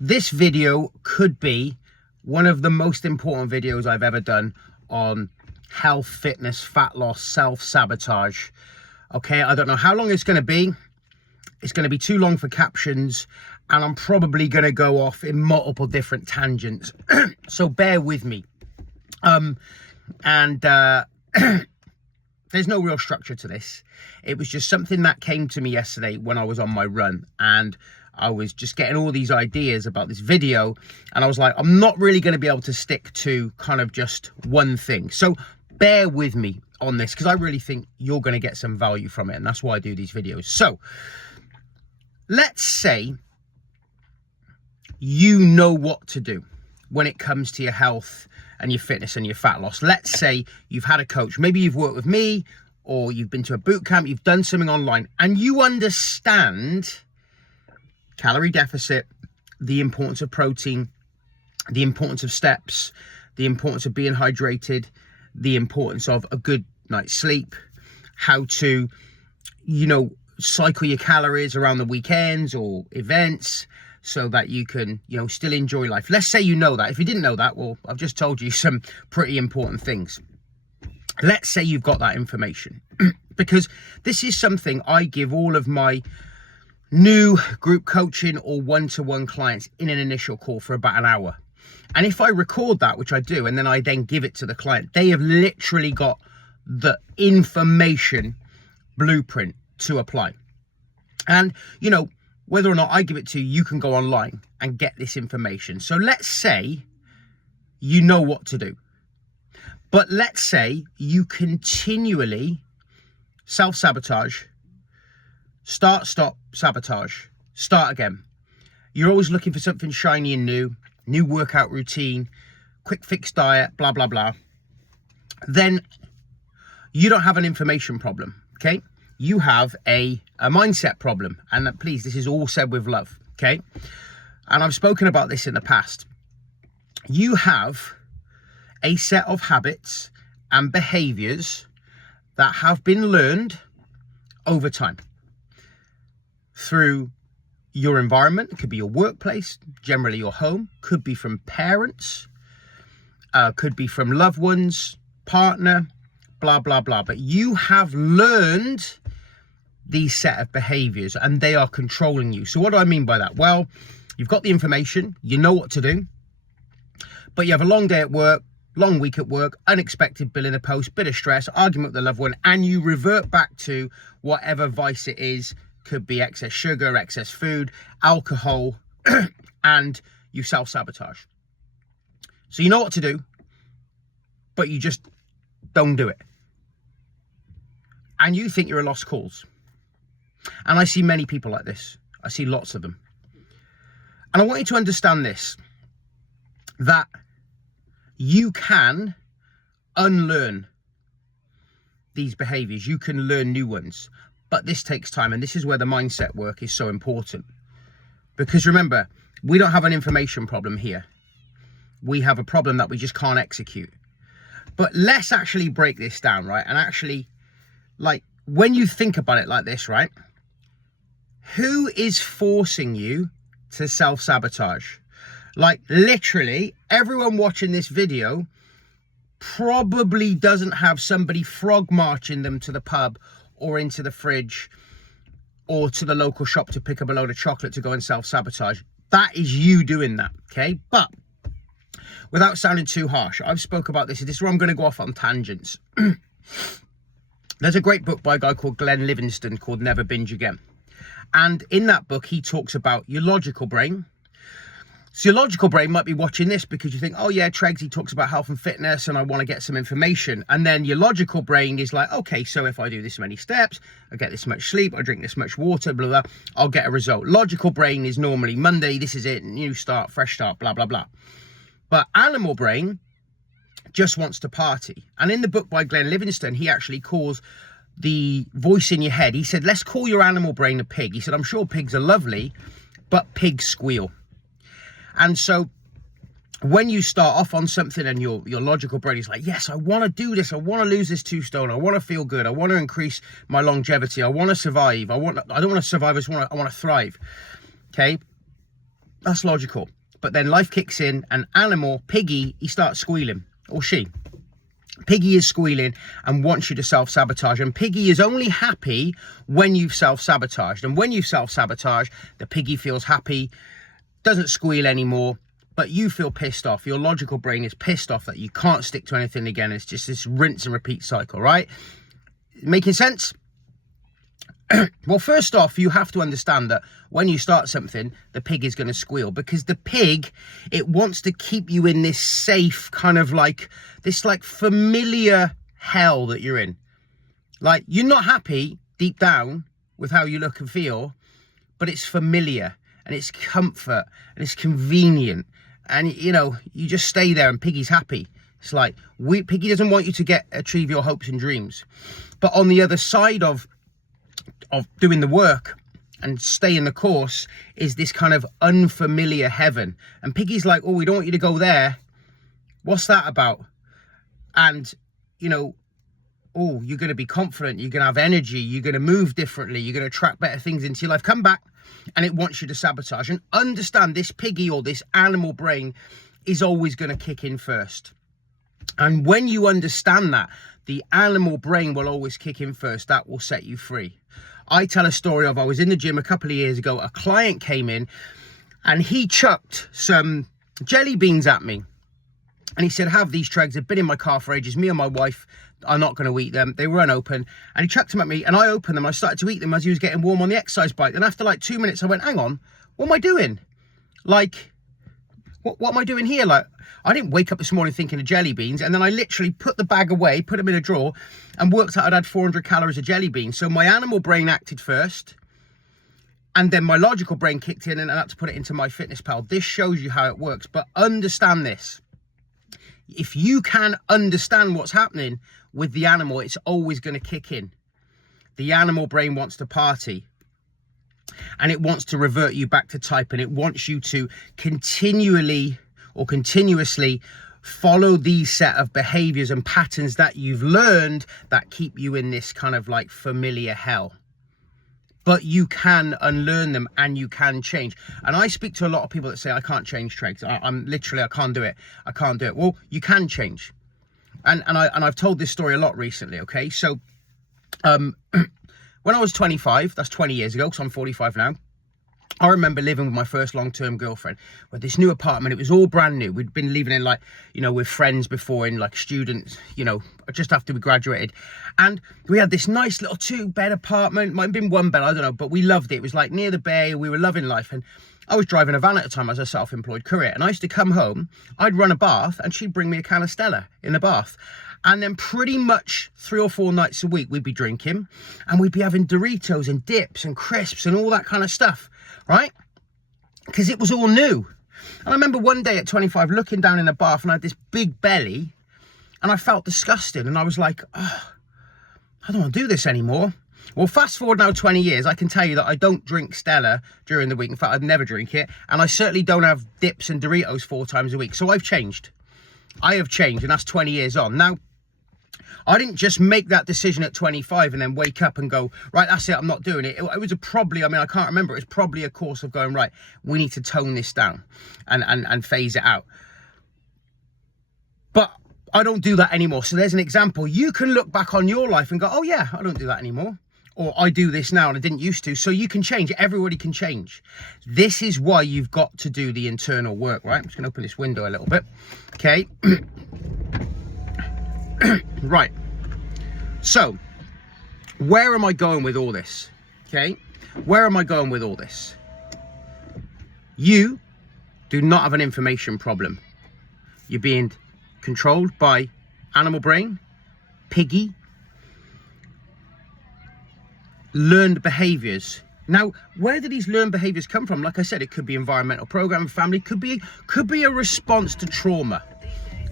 This video could be one of the most important videos I've ever done on health, fitness, fat loss, self-sabotage. Okay, I don't know how long it's going to be. It's going to be too long for captions, and I'm probably going to go off in multiple different tangents. So bear with me. There's no real structure to this. It was just something that came to me yesterday when I was on my run, and I was just getting all these ideas about this video, and I was like, I'm not really going to be able to stick to kind of just one thing. So bear with me on this, because I really think you're going to get some value from it, and that's why I do these videos. So let's say you know what to do when it comes to your health and your fitness and your fat loss. Let's say you've had a coach, maybe you've worked with me, or you've been to a boot camp, you've done something online, and you understand calorie deficit, the importance of protein, the importance of steps, the importance of being hydrated, the importance of a good night's sleep, how to, cycle your calories around the weekends or events so that you can, still enjoy life. Let's say you know that. If you didn't know that, well, I've just told you some pretty important things. Let's say you've got that information, because this is something I give all of my new group coaching or one-to-one clients in an initial call for about an hour. And if I record that, which I do, and then I then give it to the client, they have literally got the information blueprint to apply. And, whether or not I give it to you, you can go online and get this information. So let's say you know what to do. But let's say you continually self-sabotage, start, stop, sabotage, start again. You're always looking for something shiny and new workout routine, quick fix diet, blah, blah, blah. Then you don't have an information problem, okay? You have a mindset problem. And please, this is all said with love, okay? And I've spoken about this in the past. You have a set of habits and behaviors that have been learned over time through your environment. It could be your workplace, generally your home, could be from parents, could be from loved ones, partner, blah, blah, blah. But you have learned these set of behaviors and they are controlling you. So what do I mean by that? Well, you've got the information, you know what to do, but you have a long day at work, long week at work, unexpected bill in a post, bit of stress, argument with the loved one, and you revert back to whatever vice it is. Could be excess sugar, excess food, alcohol, and you self-sabotage. So you know what to do, but you just don't do it. And you think you're a lost cause. And I see many people like this. I see lots of them. And I want you to understand this, that you can unlearn these behaviors. You can learn new ones. But this takes time, and this is where the mindset work is so important. Because remember, we don't have an information problem here. We have a problem that we just can't execute. But let's actually break this down, right? And actually, when you think about it like this, right? Who is forcing you to self-sabotage? Literally, everyone watching this video probably doesn't have somebody frog marching them to the pub or into the fridge or to the local shop to pick up a load of chocolate to go and self-sabotage. That is you doing that, okay? But without sounding too harsh, I've spoke about this. This is where I'm going to go off on tangents. There's a great book by a guy called Glenn Livingston called Never Binge Again. And in that book, he talks about your logical brain. So your logical brain might be watching this because you think, oh yeah, Tregs, he talks about health and fitness and I want to get some information. And then your logical brain is like, okay, so if I do this many steps, I get this much sleep, I drink this much water, blah, blah, I'll get a result. Logical brain is normally Monday, this is it, new start, fresh start, blah, blah, blah. But animal brain just wants to party. And in the book by Glenn Livingston, he actually calls the voice in your head, he said, let's call your animal brain a pig. He said, I'm sure pigs are lovely, but pigs squeal. And so when you start off on something and your logical brain is like, yes, I want to do this. I want to lose this 2 stone. I want to feel good. I want to increase my longevity. I want to survive. I don't want to survive. I want to thrive. Okay. That's logical. But then life kicks in, and animal, Piggy, he starts squealing, or she. Piggy is squealing and wants you to self-sabotage. And Piggy is only happy when you've self-sabotaged. And when you've self-sabotaged, the Piggy feels happy, doesn't squeal anymore, but you feel pissed off. Your logical brain is pissed off that you can't stick to anything again. It's just this rinse and repeat cycle, right? Making sense? Well, first off, you have to understand that when you start something, the pig is going to squeal, because the pig, it wants to keep you in this safe kind of like, this like familiar hell that you're in. Like, you're not happy deep down with how you look and feel, but it's familiar and it's comfort and it's convenient. And, you know, you just stay there and Piggy's happy. It's like, Piggy doesn't want you to achieve your hopes and dreams. But on the other side of doing the work and staying the course is this kind of unfamiliar heaven. And Piggy's like, oh, we don't want you to go there. What's that about? And, you know, oh, you're going to be confident. You're going to have energy. You're going to move differently. You're going to attract better things into your life. Come back. And it wants you to sabotage. And understand, this Piggy or this animal brain is always going to kick in first. And when you understand that, the animal brain will always kick in first. That will set you free. I tell a story of, I was in the gym a couple of years ago. A client came in and he chucked some jelly beans at me. And he said, have these Tregs. They've been in my car for ages. Me and my wife are not going to eat them. They were unopened. And he chucked them at me and I opened them. I started to eat them as he was getting warm on the exercise bike. And after like 2 minutes, I went, hang on, what am I doing? Like, what am I doing here? Like, I didn't wake up this morning thinking of jelly beans. And then I literally put the bag away, put them in a drawer, and worked out I'd had 400 calories of jelly beans. So my animal brain acted first. And then my logical brain kicked in and I had to put it into my fitness pal. This shows you how it works. But understand this. If you can understand what's happening with the animal, it's always going to kick in. The animal brain wants to party. And it wants to revert you back to type, and it wants you to continuously follow these set of behaviors and patterns that you've learned that keep you in this kind of like familiar hell. But you can unlearn them and you can change. And I speak to a lot of people that say, I can't change Tregs. I can't do it. I can't do it. Well, you can change. And I've told this story a lot recently, okay? So, when I was 25, that's 20 years ago, because I'm 45 now, I remember living with my first long-term girlfriend with this new apartment. It was all brand new. We'd been living in, like, you know, with friends before, in like students, you know, just after we graduated. And we had this nice little 2-bed apartment. Might have been 1 bed, I don't know, but we loved it. It was like near the bay. We were loving life. And I was driving a van at the time as a self-employed courier. And I used to come home, I'd run a bath, and she'd bring me a can of Stella in the bath. And then pretty much 3 or 4 nights a week, we'd be drinking and we'd be having Doritos and dips and crisps and all that kind of stuff, right? Because it was all new. And I remember one day at 25 looking down in the bath and I had this big belly and I felt disgusted. And I was like, oh, I don't want to do this anymore. Well, fast forward now 20 years, I can tell you that I don't drink Stella during the week. In fact, I'd never drink it. And I certainly don't have dips and Doritos 4 times a week. So I've changed. I have changed, and that's 20 years on. Now, I didn't just make that decision at 25 and then wake up and go, right, that's it, I'm not doing it. It was I can't remember. It was probably a course of going, right, we need to tone this down and phase it out. But I don't do that anymore. So there's an example. You can look back on your life and go, oh yeah, I don't do that anymore. Or I do this now and I didn't used to. So you can change. Everybody can change. This is why you've got to do the internal work, right? I'm just going to open this window a little bit. Okay. Right. So, where am I going with all this? Okay. Where am I going with all this? You do not have an information problem. You're being controlled by animal brain, Piggy, learned behaviors. Now, where do these learned behaviors come from? Like I said, it could be environmental programming, family, could be a response to trauma.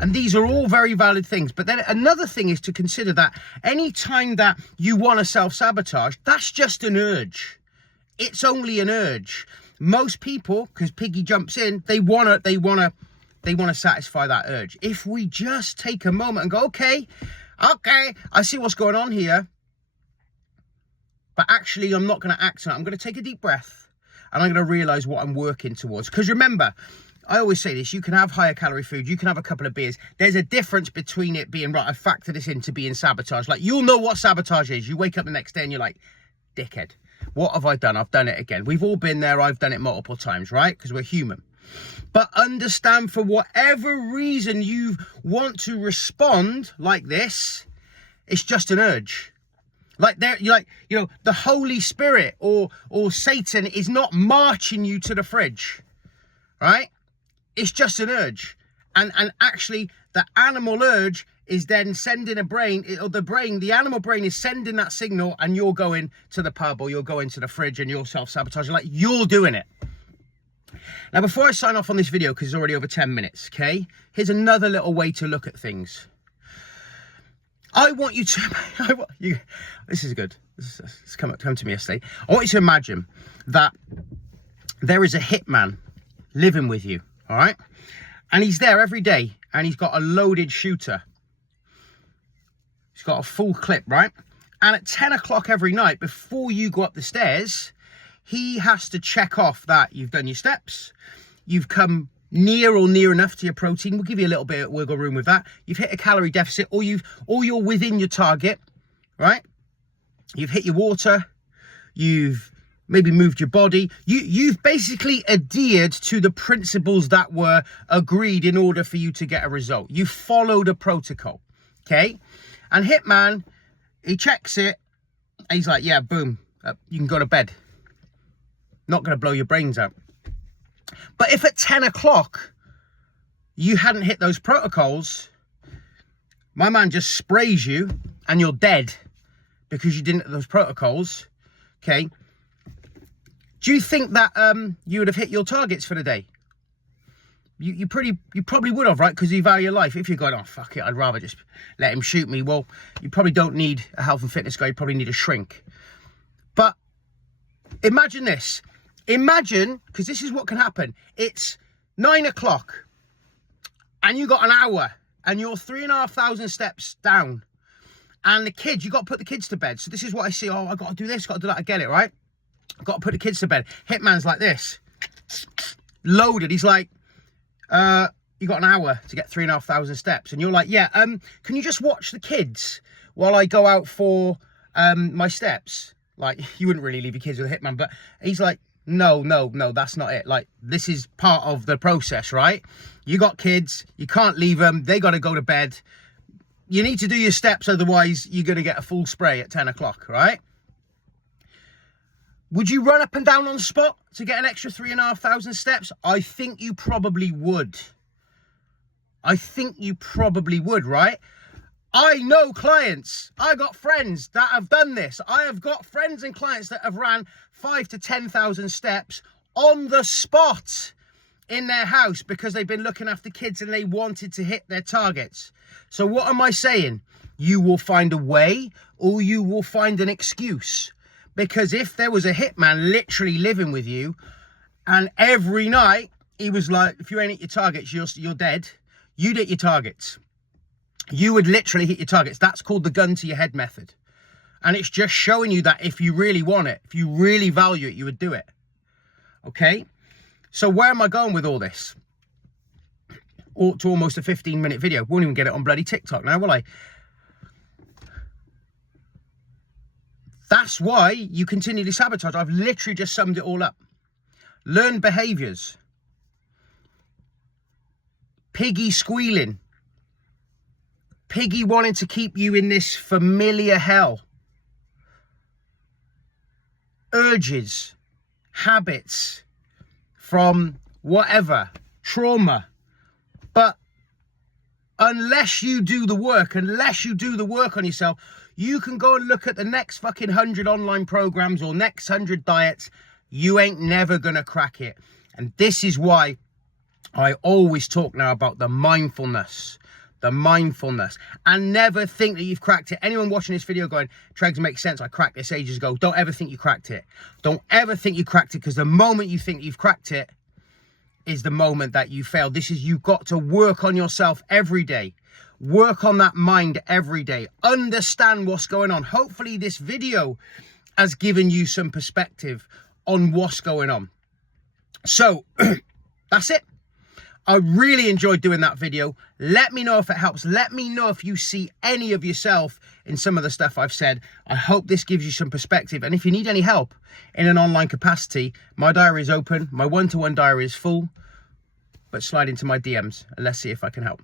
And these are all very valid things. But then another thing is to consider that any time that you want to self-sabotage, that's just an urge. It's only an urge. Most people, because Piggy jumps in, they want to satisfy that urge. If we just take a moment and go, okay, I see what's going on here. But actually, I'm not going to act on it. I'm going to take a deep breath. and I'm going to realize what I'm working towards. Because remember, I always say this, you can have higher calorie food, you can have a couple of beers. There's a difference between it being, right, I factor this into being sabotage. Like, you'll know what sabotage is. You wake up the next day and you're like, dickhead, what have I done? I've done it again. We've all been there. I've done it multiple times, right? Because we're human. But understand, for whatever reason you want to respond like this, it's just an urge. Like, the Holy Spirit or Satan is not marching you to the fridge, right? It's just an urge. And actually, the animal urge is then sending the animal brain is sending that signal, and you're going to the pub or you're going to the fridge and you're self-sabotaging, like you're doing it. Now, before I sign off on this video, because it's already over 10 minutes, okay? Here's another little way to look at things. I want you to, this is good. It's come to me yesterday. I want you to imagine that there is a hitman living with you, all right? And he's there every day, and he's got a loaded shooter. He's got a full clip, right? And at 10 o'clock every night, before you go up the stairs, he has to check off that you've done your steps, you've come near or near enough to your protein. We'll give you a little bit of wiggle room with that. You've hit a calorie deficit, or you're within your target, right? You've hit your water, you've maybe moved your body. You've basically adhered to the principles that were agreed in order for you to get a result. You followed a protocol, okay? And Hitman, he checks it, and he's like, yeah, boom, you can go to bed. Not going to blow your brains out. But if at 10 o'clock you hadn't hit those protocols, my man just sprays you and you're dead because you didn't hit those protocols, okay? Do you think that you would have hit your targets for the day? You probably would have, right? Because you value your life. If you're going, oh, fuck it, I'd rather just let him shoot me. Well, you probably don't need a health and fitness guy. You probably need a shrink. But imagine this. Imagine, because this is what can happen. It's 9 o'clock and you got an hour and you're 3,500 steps down. And the kids, you got to put the kids to bed. So this is what I see. Oh, I got to do this, got to do that. I get it, right? Got to put the kids to bed. Hitman's like this. Loaded. He's like, you got an hour to get 3,500 steps. And you're like, yeah, can you just watch the kids while I go out for my steps? Like, you wouldn't really leave your kids with a hitman, but he's like, no, that's not it. Like, this is part of the process, right? You got kids, you can't leave them, they got to go to bed. You need to do your steps, otherwise you're going to get a full spray at 10 o'clock, right? Would you run up and down on the spot to get an extra 3,500 steps? I think you probably would. I think you probably would, right? I know clients, I got friends that have done this. I have got friends and clients that have ran 5,000 to 10,000 steps on the spot in their house because they've been looking after kids and they wanted to hit their targets. So what am I saying? You will find a way, or you will find an excuse. Because if there was a hitman literally living with you, and every night he was like, if you ain't hit your targets, you're dead. You'd hit your targets. You would literally hit your targets. That's called the gun to your head method. And it's just showing you that if you really want it, if you really value it, you would do it. Okay? So where am I going with all this? To almost a 15-minute video. Won't even get it on bloody TikTok now, will I? That's why you continually sabotage. I've literally just summed it all up. Learned behaviors. Piggy squealing. Piggy wanting to keep you in this familiar hell. Urges, habits from whatever, trauma. But unless you do the work on yourself, you can go and look at the next fucking 100 online programs or next 100 diets. You ain't never gonna crack it. And this is why I always talk now about the mindfulness. And never think that you've cracked it. Anyone watching this video going, Tregs, makes sense, I cracked this ages ago. Don't ever think you cracked it. Don't ever think you cracked it, because the moment you think you've cracked it is the moment that you failed. You've got to work on yourself every day. Work on that mind every day. Understand what's going on. Hopefully this video has given you some perspective on what's going on. So that's it. I really enjoyed doing that video. Let me know if it helps. Let me know if you see any of yourself in some of the stuff I've said. I hope this gives you some perspective. And if you need any help in an online capacity, my diary is open. My one-to-one diary is full. But slide into my DMs and let's see if I can help.